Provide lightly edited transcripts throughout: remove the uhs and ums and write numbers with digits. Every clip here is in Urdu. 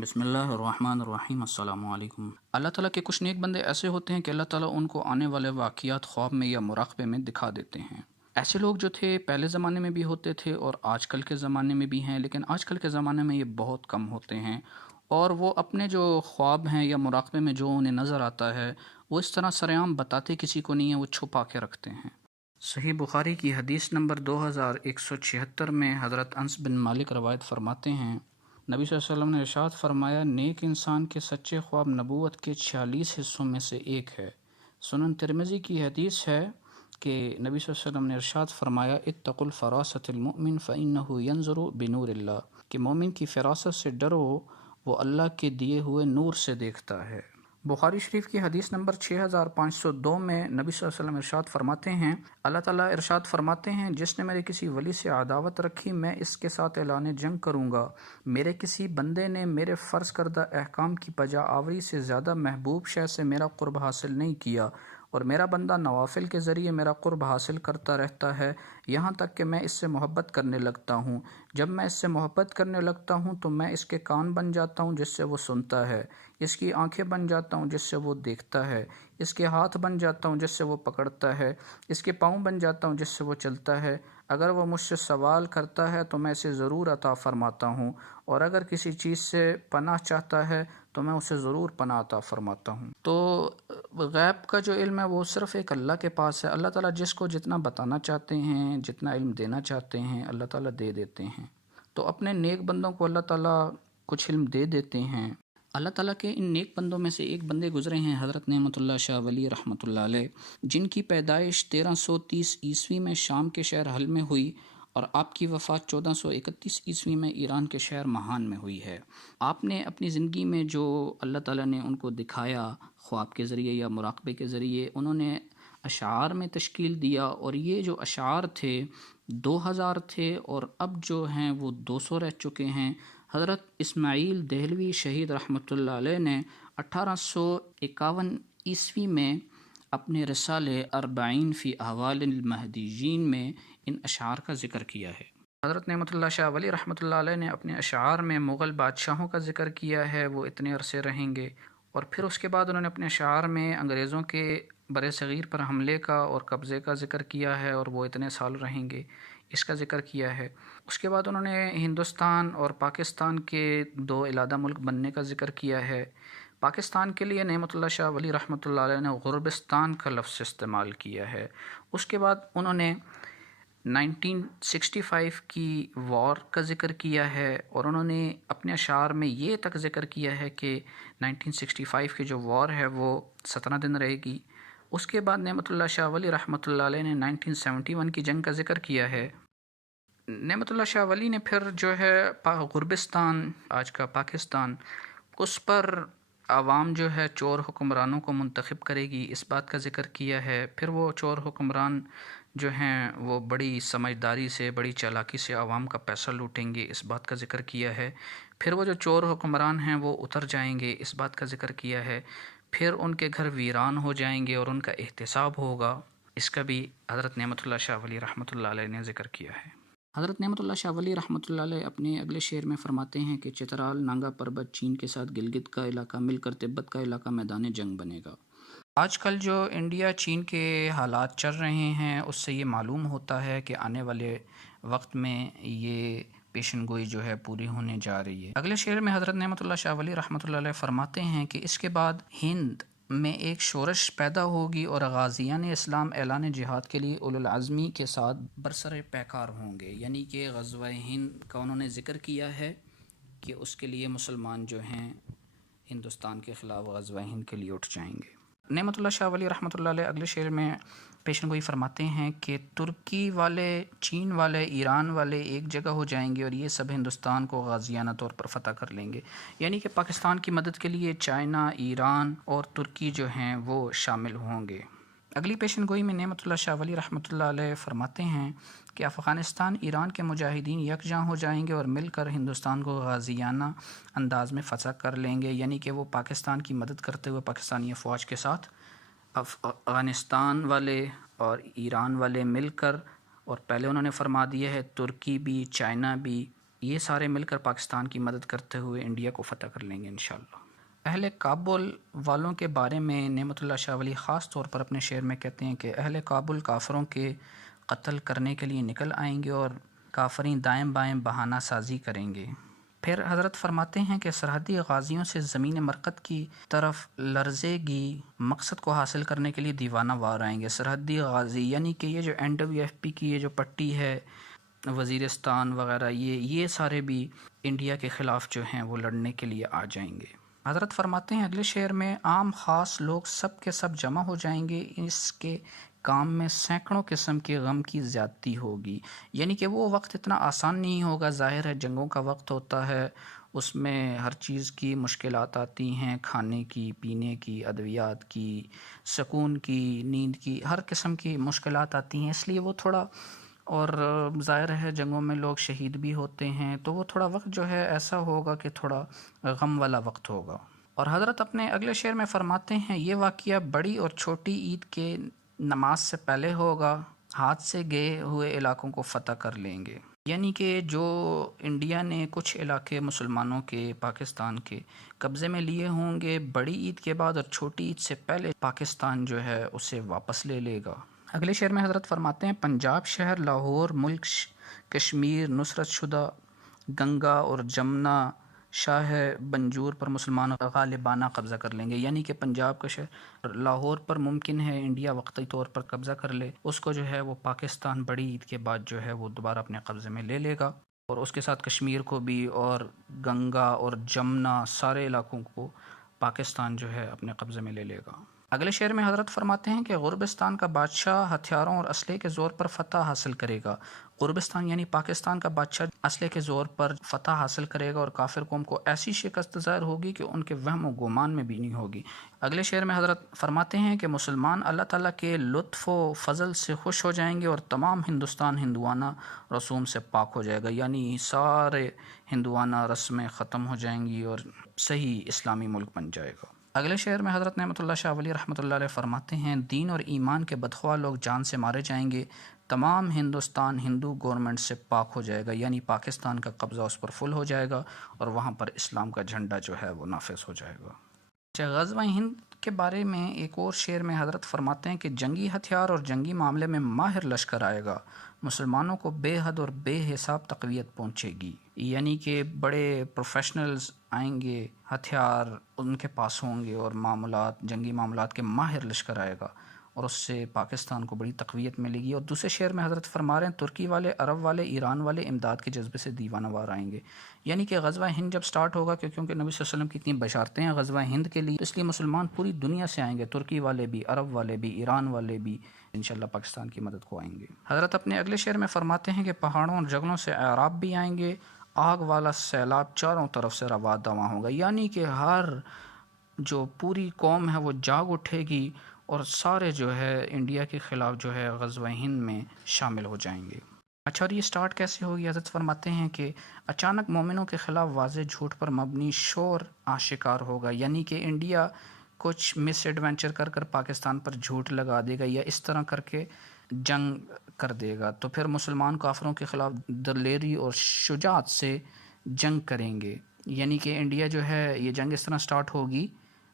بسم اللہ الرحمن الرحیم۔ السلام علیکم۔ اللہ تعالیٰ کے کچھ نیک بندے ایسے ہوتے ہیں کہ اللہ تعالیٰ ان کو آنے والے واقعات خواب میں یا مراقبے میں دکھا دیتے ہیں۔ ایسے لوگ جو تھے پہلے زمانے میں بھی ہوتے تھے اور آج کل کے زمانے میں بھی ہیں، لیکن آج کل کے زمانے میں یہ بہت کم ہوتے ہیں، اور وہ اپنے جو خواب ہیں یا مراقبے میں جو انہیں نظر آتا ہے وہ اس طرح سرعام بتاتے کسی کو نہیں ہے، وہ چھپا کے رکھتے ہیں۔ صحیح بخاری کی حدیث نمبر 2176 میں حضرت انس بن مالک روایت فرماتے ہیں، نبی صلی اللہ علیہ وسلم نے ارشاد فرمایا، نیک انسان کے سچے خواب نبوت کے 46 حصوں میں سے ایک ہے۔ سنن ترمذی کی حدیث ہے کہ نبی صلی اللہ علیہ وسلم نے ارشاد فرمایا، اتقوا الفراست المؤمن فإنه ينظر بنور اللہ، کہ مومن کی فراست سے ڈرو، وہ اللہ کے دیے ہوئے نور سے دیکھتا ہے۔ بخاری شریف کی حدیث نمبر 6502 میں نبی صلی اللہ علیہ وسلم ارشاد فرماتے ہیں، اللہ تعالیٰ ارشاد فرماتے ہیں، جس نے میرے کسی ولی سے عداوت رکھی میں اس کے ساتھ اعلان جنگ کروں گا۔ میرے کسی بندے نے میرے فرض کردہ احکام کی بجا آوری سے زیادہ محبوب شے سے میرا قرب حاصل نہیں کیا، اور میرا بندہ نوافل کے ذریعے میرا قرب حاصل کرتا رہتا ہے، یہاں تک کہ میں اس سے محبت کرنے لگتا ہوں۔ جب میں اس سے محبت کرنے لگتا ہوں تو میں اس کے کان بن جاتا ہوں جس سے وہ سنتا ہے، اس کی آنکھیں بن جاتا ہوں جس سے وہ دیکھتا ہے، اس کے ہاتھ بن جاتا ہوں جس سے وہ پکڑتا ہے، اس کے پاؤں بن جاتا ہوں جس سے وہ چلتا ہے۔ اگر وہ مجھ سے سوال کرتا ہے تو میں اسے ضرور عطا فرماتا ہوں، اور اگر کسی چیز سے پناہ چاہتا ہے تو میں اسے ضرور پناہ عطا فرماتا ہوں۔ تو غیب کا جو علم ہے وہ صرف ایک اللہ کے پاس ہے۔ اللہ تعالیٰ جس کو جتنا بتانا چاہتے ہیں، جتنا علم دینا چاہتے ہیں، اللہ تعالیٰ دے دیتے ہیں۔ تو اپنے نیک بندوں کو اللہ تعالیٰ کچھ علم دے دیتے ہیں۔ اللہ تعالیٰ کے ان نیک بندوں میں سے ایک بندے گزرے ہیں، حضرت نعمت اللہ شاہ ولی رحمۃ اللہ علیہ، جن کی پیدائش 1330 عیسوی میں شام کے شہر حل میں ہوئی، اور آپ کی وفات 1431 عیسوی میں ایران کے شہر مہان میں ہوئی ہے۔ آپ نے اپنی زندگی میں جو اللہ تعالیٰ نے ان کو دکھایا خواب کے ذریعے یا مراقبے کے ذریعے، انہوں نے اشعار میں تشکیل دیا، اور یہ جو اشعار تھے 2000 تھے، اور اب جو ہیں وہ 200 رہ چکے ہیں۔ حضرت اسماعیل دہلوی شہید رحمۃ اللہ علیہ نے 1851 عیسوی میں اپنے رسالے 40 فی احوال المہدیین میں ان اشعار کا ذکر کیا ہے۔ حضرت نعمت اللہ شاہ ولی رحمۃ اللہ علیہ نے اپنے اشعار میں مغل بادشاہوں کا ذکر کیا ہے، وہ اتنے عرصے رہیں گے، اور پھر اس کے بعد انہوں نے اپنے اشعار میں انگریزوں کے بر صغیر پر حملے کا اور قبضے کا ذکر کیا ہے، اور وہ اتنے سال رہیں گے، اس کا ذکر کیا ہے۔ اس کے بعد انہوں نے ہندوستان اور پاکستان کے دو علیحدہ ملک بننے کا ذکر کیا ہے۔ پاکستان کے لیے نعمت اللہ شاہ ولی رحمۃ اللہ علیہ نے غربستان کا لفظ استعمال کیا ہے۔ اس کے بعد انہوں نے 1965 کی وار کا ذکر کیا ہے، اور انہوں نے اپنے اشعار میں یہ تک ذکر کیا ہے کہ 1965 کی جو وار ہے وہ 17 دن رہے گی۔ اس کے بعد نعمت اللہ شاہ ولی رحمۃ اللہ علیہ نے 1971 کی جنگ کا ذکر کیا ہے۔ نعمت اللہ شاہ ولی نے پھر جو ہے غربستان، آج کا پاکستان، اس پر عوام جو ہے چور حکمرانوں کو منتخب کرے گی، اس بات کا ذکر کیا ہے۔ پھر وہ چور حکمران جو ہیں وہ بڑی سمجھداری سے، بڑی چالاکی سے عوام کا پیسہ لوٹیں گے، اس بات کا ذکر کیا ہے۔ پھر وہ جو چور حکمران ہیں وہ اتر جائیں گے، اس بات کا ذکر کیا ہے۔ پھر ان کے گھر ویران ہو جائیں گے اور ان کا احتساب ہوگا، اس کا بھی حضرت نعمت اللہ شاہ ولی رحمۃ اللہ علیہ نے ذکر کیا ہے۔ حضرت نعمت اللہ شاہ ولی رحمۃ اللہ علیہ اپنے اگلے شعر میں فرماتے ہیں کہ چترال نانگا پربت چین کے ساتھ گلگت کا علاقہ مل کر تبت کا علاقہ میدان جنگ بنے گا۔ آج کل جو انڈیا چین کے حالات چل رہے ہیں اس سے یہ معلوم ہوتا ہے کہ آنے والے وقت میں یہ پیشن گوئی جو ہے پوری ہونے جا رہی ہے۔ اگلے شعر میں حضرت نعمت اللہ شاہ ولی رحمۃ اللہ علیہ فرماتے ہیں کہ اس کے بعد ہند میں ایک شورش پیدا ہوگی، اور غازیان اسلام اعلان جہاد کے لیے اولوالعزمی کے ساتھ برسر پیکار ہوں گے، یعنی کہ غزوہ ہند کا انہوں نے ذکر کیا ہے کہ اس کے لیے مسلمان جو ہیں ہندوستان کے خلاف غزوہ ہند کے لیے اٹھ جائیں گے۔ نعمت اللہ شاہ ولی رحمۃ اللہ علیہ اگلے شعر میں پیشن گوئی فرماتے ہیں کہ ترکی والے، چین والے، ایران والے ایک جگہ ہو جائیں گے، اور یہ سب ہندوستان کو غازیانہ طور پر فتح کر لیں گے، یعنی کہ پاکستان کی مدد کے لیے چائنا، ایران اور ترکی جو ہیں وہ شامل ہوں گے۔ اگلی پیشن گوئی میں نعمت اللہ شاہ ولی رحمۃ اللہ علیہ فرماتے ہیں کہ افغانستان، ایران کے مجاہدین یکجاں ہو جائیں گے اور مل کر ہندوستان کو غازیانہ انداز میں فتح کر لیں گے، یعنی کہ وہ پاکستان کی مدد کرتے ہوئے پاکستانی افواج کے ساتھ افغانستان والے اور ایران والے مل کر، اور پہلے انہوں نے فرما دیا ہے ترکی بھی، چائنا بھی یہ سارے مل کر پاکستان کی مدد کرتے ہوئے انڈیا کو فتح کر لیں گے انشاءاللہ۔ اہل کابل والوں کے بارے میں نعمت اللہ شاہ ولی خاص طور پر اپنے شعر میں کہتے ہیں کہ اہل کابل کافروں کے قتل کرنے کے لیے نکل آئیں گے اور کافرین دائیں بائیں بہانہ سازی کریں گے۔ پھر حضرت فرماتے ہیں کہ سرحدی غازیوں سے زمین مرکت کی طرف لرزے گی، مقصد کو حاصل کرنے کے لیے دیوانہ وار آئیں گے۔ سرحدی غازی یعنی کہ یہ جو NWFP کی یہ جو پٹی ہے، وزیرستان وغیرہ، یہ سارے بھی انڈیا کے خلاف جو ہیں وہ لڑنے کے لیے آ جائیں گے۔ حضرت فرماتے ہیں اگلے شعر میں، عام خاص لوگ سب کے سب جمع ہو جائیں گے، اس کے کام میں سینکڑوں قسم کے غم کی زیادتی ہوگی، یعنی کہ وہ وقت اتنا آسان نہیں ہوگا۔ ظاہر ہے جنگوں کا وقت ہوتا ہے، اس میں ہر چیز کی مشکلات آتی ہیں، کھانے کی، پینے کی، ادویات کی، سکون کی، نیند کی، ہر قسم کی مشکلات آتی ہیں، اس لیے وہ تھوڑا، اور ظاہر ہے جنگوں میں لوگ شہید بھی ہوتے ہیں، تو وہ تھوڑا وقت جو ہے ایسا ہوگا کہ تھوڑا غم والا وقت ہوگا۔ اور حضرت اپنے اگلے شعر میں فرماتے ہیں، یہ واقعہ بڑی اور چھوٹی عید کے نماز سے پہلے ہوگا، ہاتھ سے گئے ہوئے علاقوں کو فتح کر لیں گے، یعنی کہ جو انڈیا نے کچھ علاقے مسلمانوں کے، پاکستان کے قبضے میں لیے ہوں گے، بڑی عید کے بعد اور چھوٹی عید سے پہلے پاکستان جو ہے اسے واپس لے لے گا۔ اگلے شعر میں حضرت فرماتے ہیں، پنجاب شہر، لاہور ملک، کشمیر نصرت شدہ، گنگا اور جمنا شاہ بنجور پر مسلمان غالبانہ قبضہ کر لیں گے، یعنی کہ پنجاب کا شہر لاہور پر ممکن ہے انڈیا وقتی طور پر قبضہ کر لے، اس کو جو ہے وہ پاکستان بڑی عید کے بعد جو ہے وہ دوبارہ اپنے قبضے میں لے لے گا، اور اس کے ساتھ کشمیر کو بھی، اور گنگا اور جمنا سارے علاقوں کو پاکستان جو ہے اپنے قبضے میں لے لے گا۔ اگلے شعر میں حضرت فرماتے ہیں کہ غربستان کا بادشاہ ہتھیاروں اور اسلحے کے زور پر فتح حاصل کرے گا۔ غربستان یعنی پاکستان کا بادشاہ اسلحے کے زور پر فتح حاصل کرے گا، اور کافر قوم کو ایسی شکست ظاہر ہوگی کہ ان کے وہم و گمان میں بھی نہیں ہوگی۔ اگلے شعر میں حضرت فرماتے ہیں کہ مسلمان اللہ تعالیٰ کے لطف و فضل سے خوش ہو جائیں گے، اور تمام ہندوستان ہندوانہ رسوم سے پاک ہو جائے گا، یعنی سارے ہندوانہ رسمیں ختم ہو جائیں گی اور صحیح اسلامی ملک بن جائے گا۔ اگلے شعر میں حضرت نعمت اللہ شاہ ولی رحمۃ اللہ علیہ فرماتے ہیں، دین اور ایمان کے بدخواہ لوگ جان سے مارے جائیں گے، تمام ہندوستان ہندو گورنمنٹ سے پاک ہو جائے گا، یعنی پاکستان کا قبضہ اس پر فل ہو جائے گا، اور وہاں پر اسلام کا جھنڈا جو ہے وہ نافذ ہو جائے گا۔ غزوہ ہند کے بارے میں ایک اور شعر میں حضرت فرماتے ہیں کہ جنگی ہتھیار اور جنگی معاملے میں ماہر لشکر آئے گا، مسلمانوں کو بے حد اور بے حساب تقویت پہنچے گی، یعنی کہ بڑے پروفیشنلز آئیں گے، ہتھیار ان کے پاس ہوں گے، اور معاملات، جنگی معاملات کے ماہر لشکر آئے گا، اور اس سے پاکستان کو بڑی تقویت ملے گی۔ اور دوسرے شعر میں حضرت فرما رہے ہیں، ترکی والے، عرب والے، ایران والے امداد کے جذبے سے دیوانہ وار آئیں گے، یعنی کہ غزوہ ہند جب سٹارٹ ہوگا، کیونکہ نبی صلی اللہ علیہ وسلم کی اتنی بشارتیں ہیں غزوہ ہند کے لیے، اس لیے مسلمان پوری دنیا سے آئیں گے، ترکی والے بھی، عرب والے بھی، ایران والے بھی انشاءاللہ پاکستان کی مدد کو آئیں گے۔ حضرت اپنے اگلے شعر میں فرماتے ہیں کہ پہاڑوں اور جنگلوں سے اعراب بھی آئیں گے، آگ والا سیلاب چاروں طرف سے روا دواں ہوگا، یعنی کہ ہر جو پوری قوم ہے وہ جاگ اٹھے گی، اور سارے جو ہے انڈیا کے خلاف جو ہے غزوہ ہند میں شامل ہو جائیں گے۔ اچھا، اور یہ سٹارٹ کیسے ہوگی؟ حضرت فرماتے ہیں کہ اچانک مومنوں کے خلاف واضح جھوٹ پر مبنی شور آشکار ہوگا، یعنی کہ انڈیا کچھ مس ایڈونچر کر کر پاکستان پر جھوٹ لگا دے گا، یا اس طرح کر کے جنگ کر دے گا، تو پھر مسلمان کافروں کے خلاف دلیری اور شجاعت سے جنگ کریں گے، یعنی کہ انڈیا جو ہے یہ جنگ اس طرح سٹارٹ ہوگی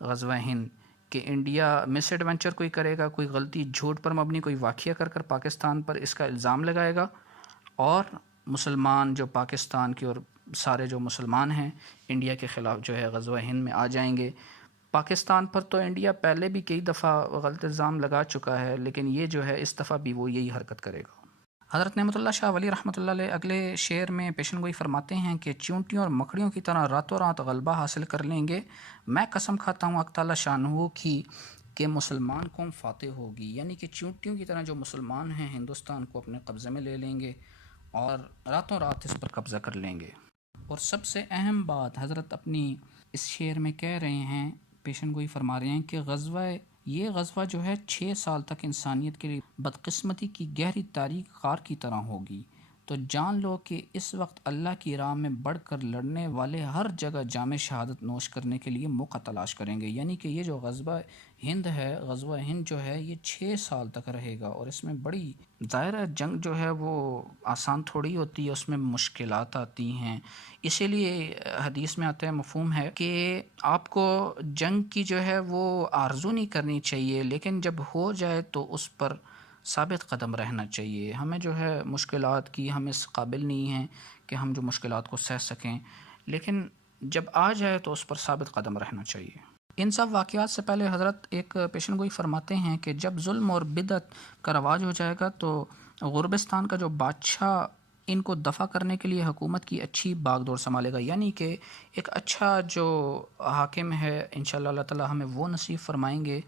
غزوہ ہند کہ انڈیا مس ایڈونچر کوئی کرے گا، کوئی غلطی جھوٹ پر مبنی کوئی واقعہ کر کر پاکستان پر اس کا الزام لگائے گا، اور مسلمان جو پاکستان کے اور سارے جو مسلمان ہیں انڈیا کے خلاف جو ہے غزوہ ہند میں آ جائیں گے۔ پاکستان پر تو انڈیا پہلے بھی کئی دفعہ غلط الزام لگا چکا ہے، لیکن یہ جو ہے اس دفعہ بھی وہ یہی حرکت کرے گا۔ حضرت نعمت اللہ شاہ ولی رحمۃ اللہ علیہ اگلے شعر میں پیشن گوئی فرماتے ہیں کہ چونٹیوں اور مکڑیوں کی طرح راتوں رات غلبہ حاصل کر لیں گے، میں قسم کھاتا ہوں حق تعالیٰ شانہ کی کہ مسلمان قوم فاتح ہوگی، یعنی کہ چونٹیوں کی طرح جو مسلمان ہیں ہندوستان کو اپنے قبضے میں لے لیں گے، اور راتوں رات اس پر قبضہ کر لیں گے۔ اور سب سے اہم بات حضرت اپنی اس شعر میں کہہ رہے ہیں، پیشن گوئی فرما رہے ہیں کہ یہ غزوہ جو ہے 6 سال تک انسانیت کے لیے بدقسمتی کی گہری تاریک غار کی طرح ہوگی، تو جان لو کہ اس وقت اللہ کی راہ میں بڑھ کر لڑنے والے ہر جگہ جام شہادت نوش کرنے کے لیے موقع تلاش کریں گے. یعنی کہ یہ جو غزوہ ہند ہے، غزوہ ہند جو ہے یہ 6 سال تک رہے گا، اور اس میں بڑی ظاہر جنگ جو ہے وہ آسان تھوڑی ہوتی ہے، اس میں مشکلات آتی ہیں. اسی لیے حدیث میں آتا ہے، مفہوم ہے کہ آپ کو جنگ کی جو ہے وہ آرزو نہیں کرنی چاہیے، لیکن جب ہو جائے تو اس پر ثابت قدم رہنا چاہیے. ہمیں جو ہے مشکلات کی ہم اس قابل نہیں ہیں کہ ہم جو مشکلات کو سہ سکیں، لیکن جب آ جائے تو اس پر ثابت قدم رہنا چاہیے. ان سب واقعات سے پہلے حضرت ایک پیشن گوئی فرماتے ہیں کہ جب ظلم اور بدعت کا رواج ہو جائے گا تو غربستان کا جو بادشاہ ان کو دفع کرنے کے لیے حکومت کی اچھی باغ دوڑ سنبھالے گا. یعنی کہ ایک اچھا جو حاکم ہے انشاءاللہ اللہ تعالی ہمیں وہ نصیب فرمائیں گے،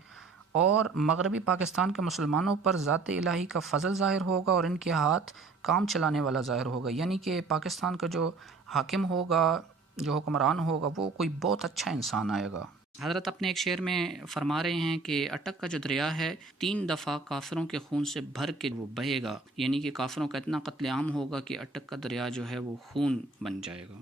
اور مغربی پاکستان کے مسلمانوں پر ذات الہی کا فضل ظاہر ہوگا اور ان کے ہاتھ کام چلانے والا ظاہر ہوگا. یعنی کہ پاکستان کا جو حاکم ہوگا، جو حکمران ہوگا، وہ کوئی بہت اچھا انسان آئے گا. حضرت اپنے ایک شعر میں فرما رہے ہیں کہ اٹک کا جو دریا ہے 3 دفعہ کافروں کے خون سے بھر کے وہ بہے گا. یعنی کہ کافروں کا اتنا قتل عام ہوگا کہ اٹک کا دریا جو ہے وہ خون بن جائے گا.